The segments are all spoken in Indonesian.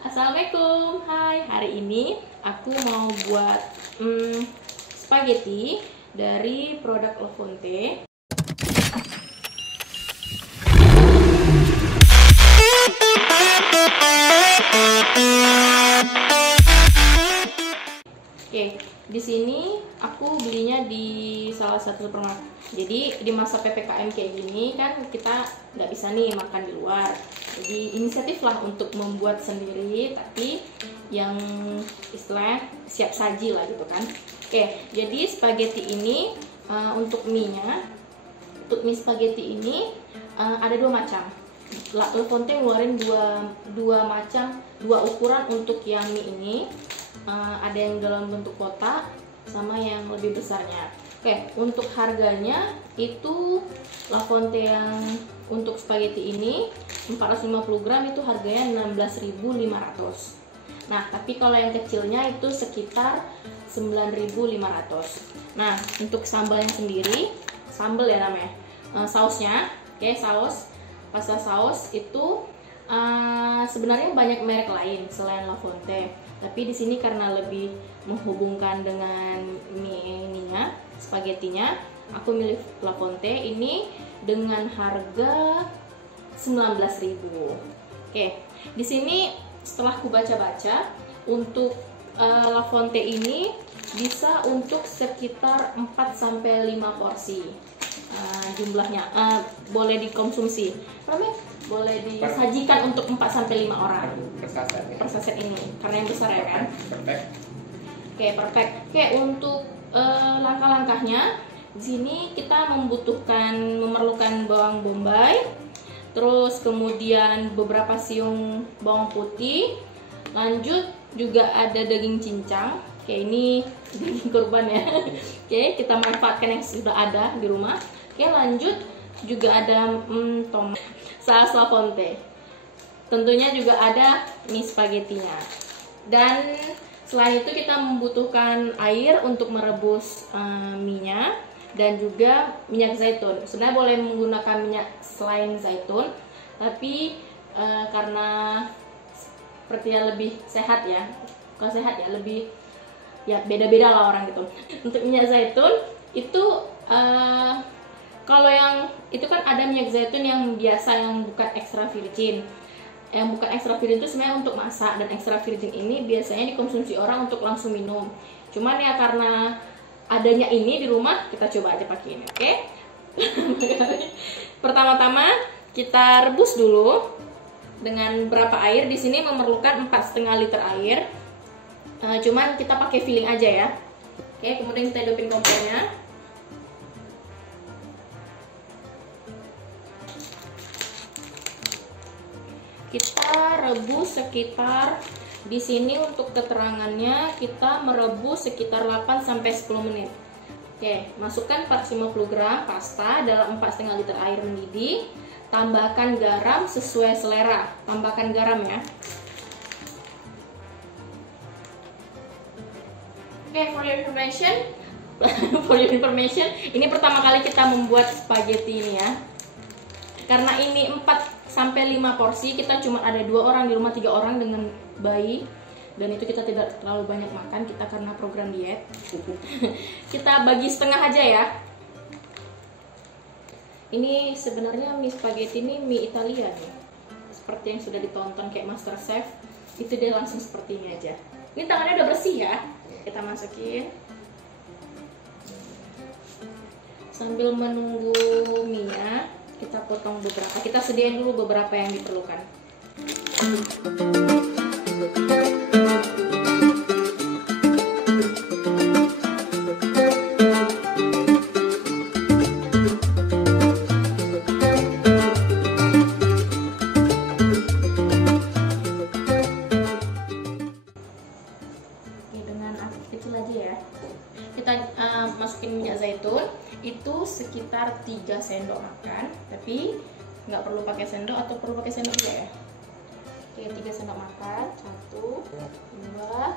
Assalamualaikum, hai. Hari ini aku mau buat spaghetti dari produk La Fonte. Oke, di sini aku belinya di salah satu supermarket. Jadi di masa PPKM kayak gini kan kita nggak bisa nih makan di luar. Jadi inisiatif lah untuk membuat sendiri, tapi yang istilah siap saji lah gitu kan. Oke, jadi spaghetti ini untuk mie-nya, untuk mie spaghetti ini ada dua macam. La Fonte ngeluarin dua macam, dua ukuran untuk yang mie ini. Ada yang dalam bentuk kotak sama yang lebih besarnya. Oke, untuk harganya itu La Fonte yang untuk spaghetti ini 450 gram itu harganya 16.500. Nah, tapi kalau yang kecilnya itu sekitar 9.500. Nah, untuk sambalnya sendiri, sambal ya namanya. Sausnya, oke, pasta saus itu sebenarnya banyak merek lain selain La Fonte. Tapi di sini karena lebih menghubungkan dengan mie-nya, spagettinya, aku milih La Fonte ini dengan harga 19.000. Oke, di sini setelah aku baca-baca untuk La Fonte ini bisa untuk sekitar 4 sampai 5 porsi. Jumlahnya boleh dikonsumsi. Boleh disajikan untuk 4 sampai 5 orang per saset ini karena yang besar ya kan. Perfect. Oke, untuk langkah-langkahnya di sini kita memerlukan bawang bombay, terus kemudian beberapa siung bawang putih, lanjut juga ada daging cincang. Oke, ini daging kurban ya. Oke, kita manfaatkan yang sudah ada di rumah. Oke, lanjut juga ada tomat, saus La Fonte. Tentunya juga ada mie spagettinya. Dan selain itu kita membutuhkan air untuk merebus mie-nya dan juga minyak zaitun. Sebenarnya boleh menggunakan minyak selain zaitun, tapi karena sepertinya lebih sehat ya. Kalau sehat ya lebih ya beda-beda lah orang gitu. Untuk minyak zaitun itu kalau yang itu kan ada minyak zaitun yang biasa yang bukan extra virgin. Yang bukan extra virgin itu sebenarnya untuk masak, dan extra virgin ini biasanya dikonsumsi orang untuk langsung minum. Cuman ya karena adanya ini di rumah, kita coba aja pakai ini, oke? Pertama-tama kita rebus dulu dengan berapa air. Di sini memerlukan 4,5 liter air. Cuman kita pakai filling aja ya. Oke, kemudian kita hidupin kompornya. Kita rebus sekitar, di sini untuk keterangannya kita merebus sekitar 8 sampai 10 menit. Oke, masukkan 450 gram pasta dalam 4,5 liter air mendidih. Tambahkan garam sesuai selera. Tambahkan garam ya. Oke, for your information, ini pertama kali kita membuat spaghetti ini ya. Karena ini 4 sampai 5 porsi, kita cuma ada 2 orang di rumah, 3 orang dengan bayi, dan itu kita tidak terlalu banyak makan kita karena program diet. Kita bagi setengah aja ya. Ini sebenarnya mie spaghetti ini mie Italia nih, seperti yang sudah ditonton kayak MasterChef, itu dia langsung seperti ini aja. Ini tangannya udah bersih ya. Kita masukin sambil menunggu mie-nya. Kita potong beberapa, kita sediain dulu beberapa yang diperlukan. Oke, dengan api kecil aja ya. Kita masukin minyak zaitun itu sekitar 3 sendok makan, tapi nggak perlu pakai sendok atau perlu pakai sendok juga ya. Oke, 3 sendok makan, 1, 2,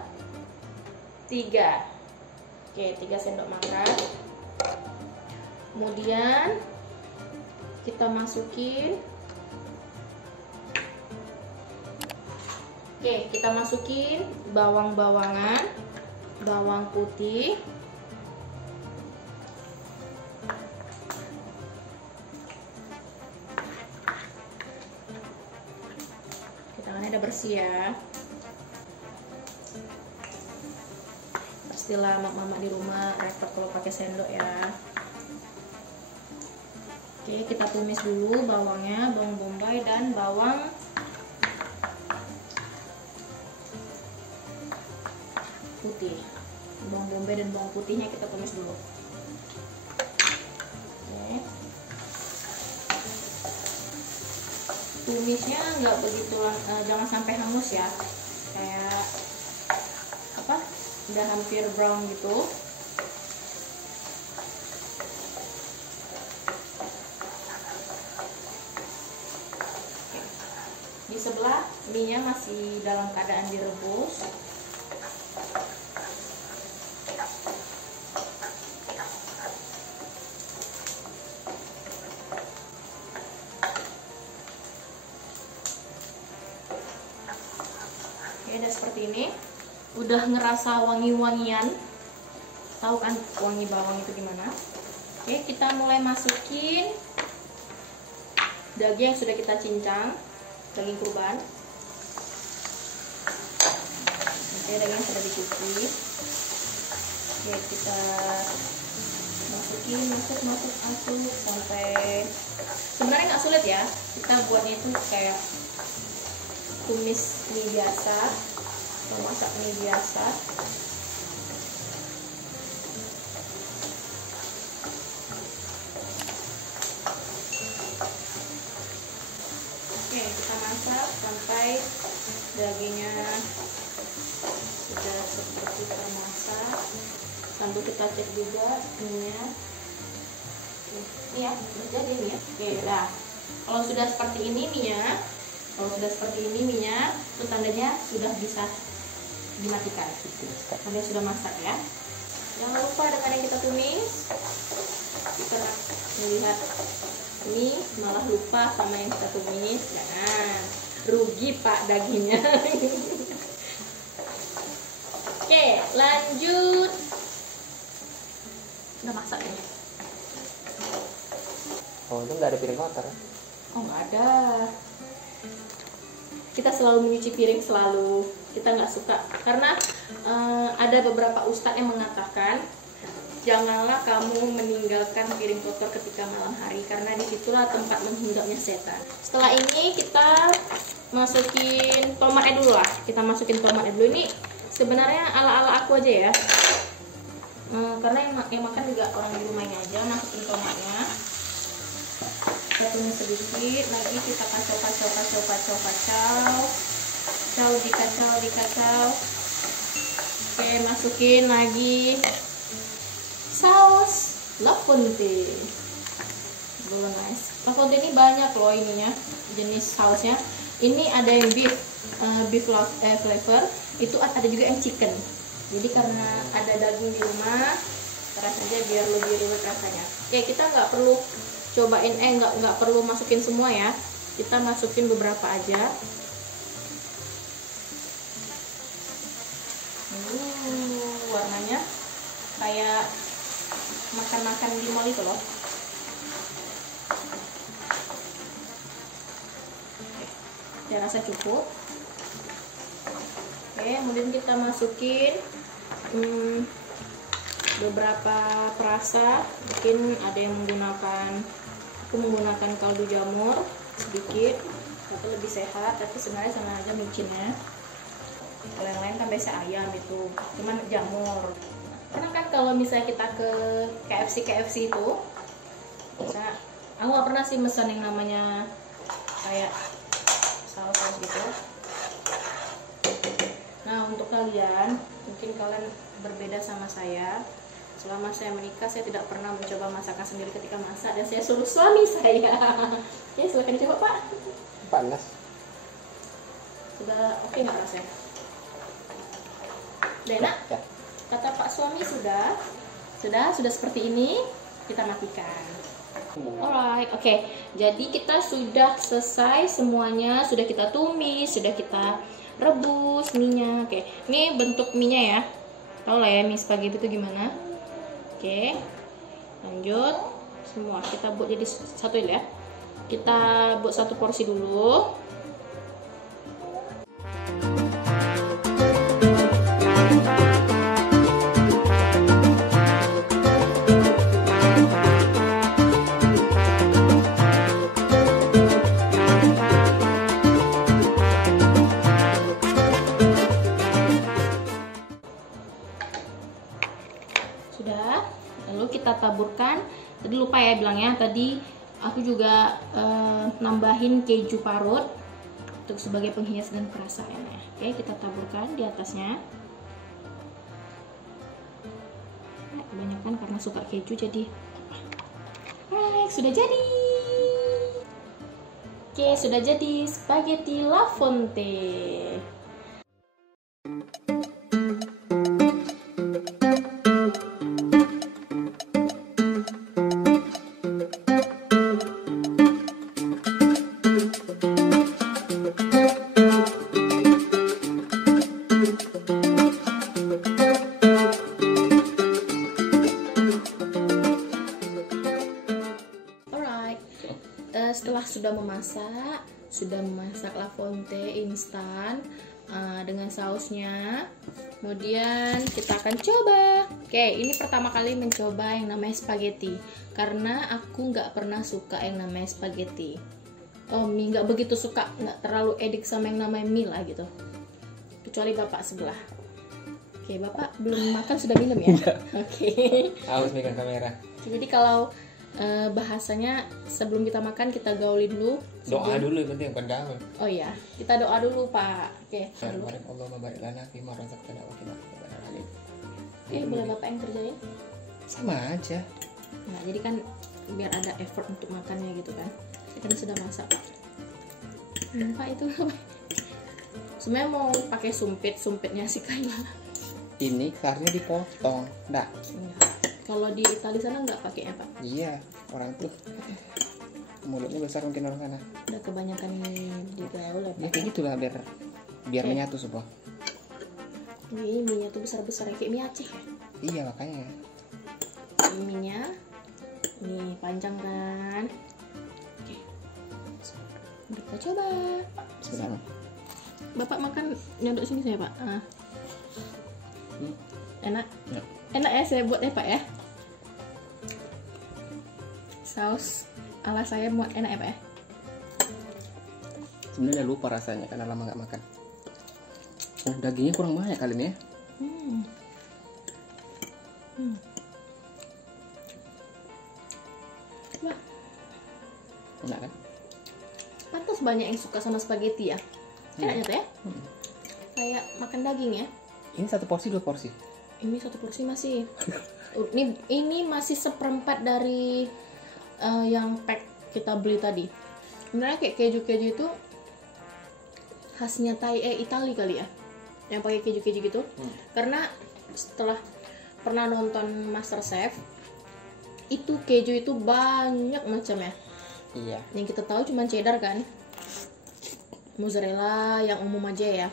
3. Oke, 3 sendok makan. Kemudian kita masukin Oke, kita masukin bawang-bawangan, bawang putih, tangannya udah bersih ya. Pastilah mama di rumah repot kalau pakai sendok ya. Oke, kita tumis dulu bawangnya, bawang bombay dan bawang putih. Bawang bombay dan bawang putihnya kita tumis dulu. Oke. Tumisnya nggak begitu, jangan sampai hangus ya, kayak apa, udah hampir brown gitu. Oke. Di sebelah mie-nya masih dalam keadaan direbus. Udah seperti ini, udah ngerasa wangi-wangian, tahu kan wangi bawang itu gimana. Oke, kita mulai masukin daging yang sudah kita cincang, daging kurban. Oke, daging yang sudah dicuci. Oke, kita masukin, masuk sampai, sebenarnya nggak sulit ya, kita buatnya itu kayak tumis mie biasa, memasak mie biasa. Oke, kita masak sampai dagingnya sudah seperti termasak. Sambil kita cek juga mie-nya. Ini ya, udah jadi nih ya. Oke, dah. Kalau sudah seperti ini mie-nya, itu tandanya sudah bisa dimatikan. Tanda sudah masak ya. Jangan lupa dengan yang kita tumis. Kita melihat ini malah lupa sama yang kita tumis. Jangan rugi pak dagingnya. Oke, lanjut. Udah masak ya. Oh, itu nggak ada piring kotor? Oh, nggak ada. Kita selalu mencuci piring, selalu. Kita nggak suka karena ada beberapa ustadz yang mengatakan janganlah kamu meninggalkan piring kotor ketika malam hari, karena disitulah tempat menghinggapnya setan. Setelah ini kita masukin tomatnya dulu lah. Kita masukin tomatnya dulu. Ini sebenarnya ala-ala aku aja ya, karena yang makan juga orang di rumahnya aja. Masukin tomatnya, kita tumis sedikit lagi, kita kacau, dikacau. Oke, masukin lagi saus La Fonte Bolognese. La Fonte ini banyak loh ininya, jenis sausnya. Ini ada yang beef flavor, itu ada juga yang chicken. Jadi karena ada daging di rumah, rasanya biar lebih riwet rasanya. Oke, kita nggak perlu cobain, nggak perlu masukin semua ya, kita masukin beberapa aja. Warnanya kayak makan di mall itu loh. Saya rasa cukup. Oke, kemudian kita masukin beberapa perasa. Mungkin ada yang aku menggunakan kaldu jamur sedikit, tapi lebih sehat, tapi sebenarnya sama aja micinnya. Kalau yang lain kan biasa ayam itu, cuman jamur. Karena kan kalau misalnya kita ke KFC itu, misalnya, aku nggak pernah sih pesan yang namanya kayak saus gitu. Nah, untuk kalian, mungkin kalian berbeda sama saya. Selama saya menikah, saya tidak pernah mencoba masakan sendiri ketika masak, dan saya suruh suami saya. Ya, silakan dicoba pak. Panas. Sudah oke nggak rasanya? Udah enak? Ya. Kata pak suami sudah seperti ini, kita matikan. Alright, oke. Jadi kita sudah selesai semuanya, sudah kita tumis, sudah kita rebus minyak. Oke, ini bentuk minyak ya. Tahu lah ya mie spaghetti itu gimana. Oke, lanjut. Semua kita buat jadi satu ya. Kita buat satu porsi dulu. Sudah, lalu kita taburkan. Tadi lupa ya bilangnya, tadi aku juga nambahin keju parut untuk sebagai penghias dan perasaannya. Oke, kita taburkan di atasnya. Nah, kebanyakan karena suka keju jadi. Sudah jadi. Oke, sudah jadi spaghetti La Fonte. Setelah sudah memasak La Fonte instan dengan sausnya, kemudian kita akan coba. Oke, ini pertama kali mencoba yang namanya spaghetti karena aku nggak pernah suka yang namanya spaghetti. Mie nggak begitu suka, nggak terlalu edik sama yang namanya mie lah gitu, kecuali bapak sebelah. Oke, bapak belum makan sudah minum ya? Oke. Harus megang kamera. Jadi kalau bahasanya sebelum kita makan kita gauli dulu. Doa dulu yang penting, bukan gaul. Oh iya, kita doa dulu Pak. Oke. Allahumma barik lana fi ma razaqtana wa qina adzabannar. Boleh bapak yang kerjain? Sama aja. Nah, jadi kan biar ada effort untuk makannya gitu kan. Kita sudah masak Pak. Pak itu apa? Sebenarnya mau pakai sumpitnya si Kayla. Ini karena dipotong, enggak? Enggak. Kalau di Italia sana nggak pakai apa? Iya, orang tuh mulutnya besar mungkin orang sana. Udah kebanyakan di gaul ya. Ya kayak gitulah biar menyatu semua. Ini minyak tuh besar-besar kayak mie Aceh ya? Iya makanya. Ini minyak, ini panjang kan? Oke, kita coba. Sebentar. Bapak makan nyodok sini saya Pak. Enak? Ya. Enak ya saya buat ya Pak ya. Saus ala saya buat enak ya Pak ya. Sebenarnya lupa rasanya karena lama nggak makan. Dagingnya kurang banyak kali ini ya. Wah, enak kan? pantas banyak yang suka sama spaghetti ya. Enaknya tuh ya. Kayak makan daging ya. Ini satu porsi, dua porsi. Ini satu porsi masih. Ini masih seperempat dari yang pack kita beli tadi. Sebenarnya kayak keju-keju itu khasnya Itali kali ya, yang pakai keju-keju gitu. Karena setelah pernah nonton MasterChef, itu keju itu banyak macamnya. Iya. Yang kita tahu cuma cheddar kan, mozzarella yang umum aja ya.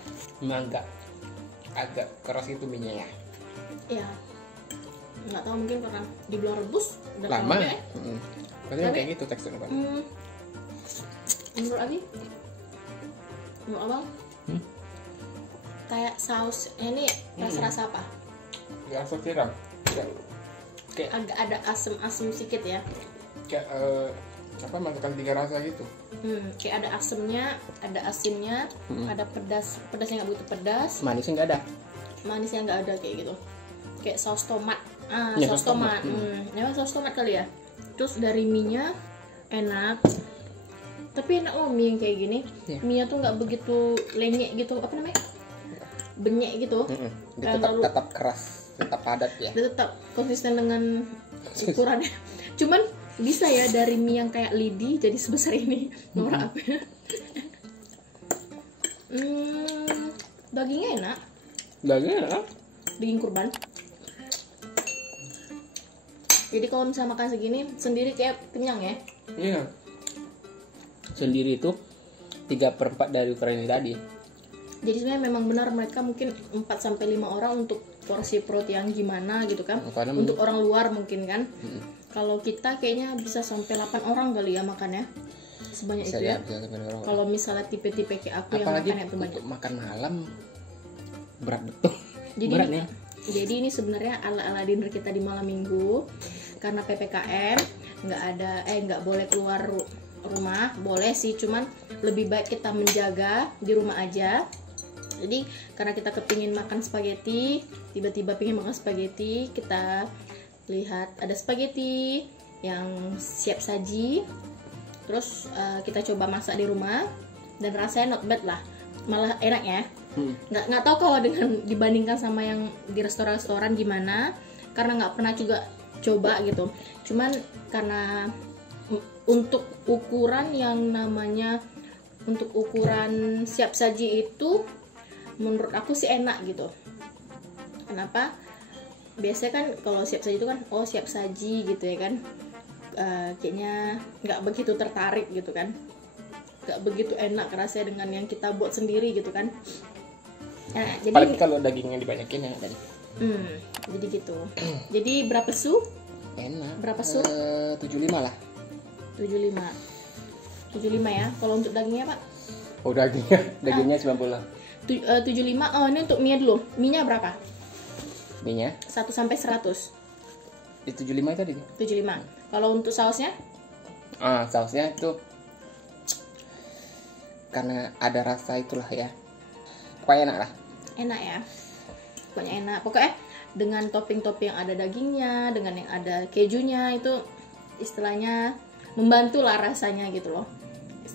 Agak keras itu minyak ya. Iya. Nggak tahu mungkin karena dibilang rebus udah Lama. ya. Berarti kayak gitu teksturnya kan. Menurut Abi? Menurut Abang? Kayak saus ini rasa-rasa apa? Gak asam tiram. Kayak Agak ada asam-asam sedikit ya. kayak masakan tiga rasa gitu. Kayak ada asamnya, ada asinnya, ada pedasnya nggak butuh pedas, Manisnya nggak ada. manisnya nggak ada kayak gitu. Kayak saus tomat. Ya, Saus tomat. Memang saus tomat kali ya. Terus dari mie-nya enak. Tapi enak loh mie yang kayak gini. Iya. Mie-nya tuh nggak begitu lenyek gitu, apa namanya? Benyek gitu. Dia tetap keras, tetap padat ya. Dia tetap konsisten dengan ukurannya. Cuman bisa ya dari mie yang kayak lidi jadi sebesar ini. Norak apa ya? Dagingnya enak. Dagingnya enak. Daging kurban. Jadi kalau misalnya makan segini sendiri kayak kenyang ya. Iya. Sendiri itu 3/4 dari ukuran ini tadi. Jadi sebenarnya memang benar mereka mungkin 4-5 orang untuk porsi perut yang gimana gitu kan. Untuk orang luar mungkin kan. Kalau kita kayaknya bisa sampai 8 orang kali ya makannya. Sebanyak Bisa itu ya. Kalau misalnya tipe-tipe kayak aku apalagi yang makan itu banyak. untuk makan malam berat betul. Jadi beratnya. Jadi ini sebenarnya ala-ala dinner kita di malam minggu. Karena PPKM nggak boleh keluar rumah, boleh sih, cuman lebih baik kita menjaga di rumah aja. Jadi karena kita kepingin makan spaghetti, tiba-tiba pingin makan spaghetti, kita lihat ada spaghetti yang siap saji, terus kita coba masak di rumah dan rasanya not bad lah, malah enak ya. Nggak tahu kalau dengan dibandingkan sama yang di restoran-restoran gimana, karena nggak pernah juga coba gitu. Cuman karena untuk ukuran yang namanya untuk ukuran siap saji itu menurut aku sih enak gitu. Kenapa? Biasanya kan kalau siap saji itu kan siap saji gitu ya kan, kayaknya nggak begitu tertarik gitu kan, nggak begitu enak rasanya dengan yang kita buat sendiri gitu kan. Jadi apalagi kalau dagingnya dibanyakin ya tadi. Jadi gitu. Jadi berapa su? Enak. Berapa su? 75 lah. 75 ya. Kalau untuk dagingnya Pak? Oh dagingnya 90. 75. Oh ini untuk mie dulu. Mie-nya berapa? Mie-nya 1 sampai 100. di 75 tadi. 75. Kalau untuk sausnya? Sausnya itu karena ada rasa itulah ya. Pokoknya enak lah. Enak ya. Pokoknya enak. Pokoknya dengan topping-topping yang ada dagingnya, dengan yang ada kejunya, itu istilahnya membantu lah rasanya gitu loh.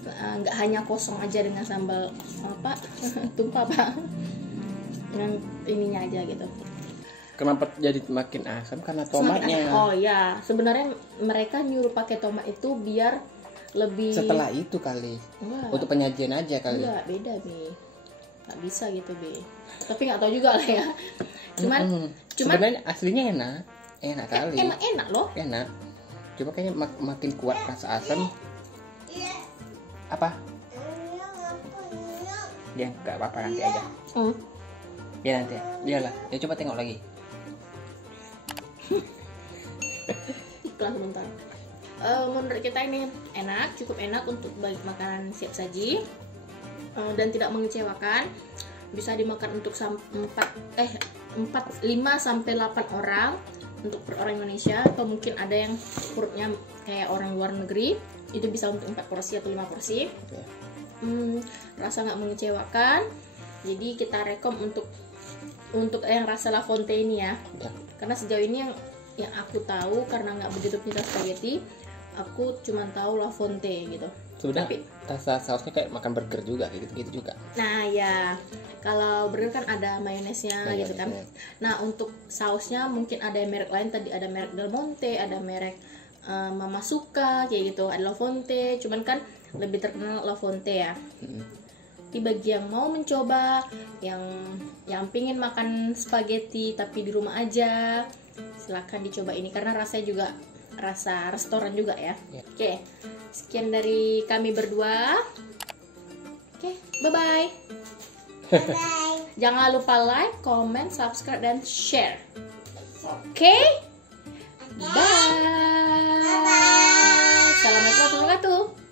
Nggak hanya kosong aja dengan sambal apa tumpah Pak, dengan ininya aja gitu. Kenapa jadi makin asam? Karena tomatnya. Oh ya, sebenarnya mereka nyuruh pakai tomat itu biar lebih. Setelah itu kali. Enggak. Untuk penyajian aja kali. Enggak, beda Bi. Nggak bisa gitu Bi. Tapi nggak tahu juga lah ya. Cuman sebenarnya aslinya enak kali. Enak loh. Enak. Cuma kayaknya makin kuat rasa asam. Apa? Ya nggak apa-apa nanti aja. Ya nanti. Iyalah. Ya coba tengok lagi. Iklan sebentar. Menurut kita ini enak, cukup enak untuk bagi makanan siap saji dan tidak mengecewakan. Bisa dimakan untuk 5 sampai 8 orang untuk per orang Indonesia, atau mungkin ada yang perutnya kayak orang luar negeri, itu bisa untuk 4 porsi atau 5 porsi. Rasa nggak mengecewakan. Jadi kita rekom untuk yang rasa La Fonte ini ya. Karena sejauh ini yang aku tahu, karena nggak begitu pintar spaghetti, aku cuma tahu La Fonte gitu. Sudah. Rasa sausnya kayak makan burger juga, kayak gitu juga. Nah ya, kalau burger kan ada mayonesnya gitu kan. Nah untuk sausnya mungkin ada merek lain, tadi ada merek Del Monte, ada merek Mama Suka kayak gitu, ada La Fonte, cuman kan lebih terkenal La Fonte ya. Tapi bagi yang mau mencoba, yang pingin makan spaghetti tapi di rumah aja, silahkan dicoba ini karena rasanya juga rasa restoran juga ya. Oke, sekian dari kami berdua. Oke, bye-bye. Jangan lupa like, comment, subscribe, dan share. Oke, bye. Assalamualaikum warahmatullahi wabarakatuh.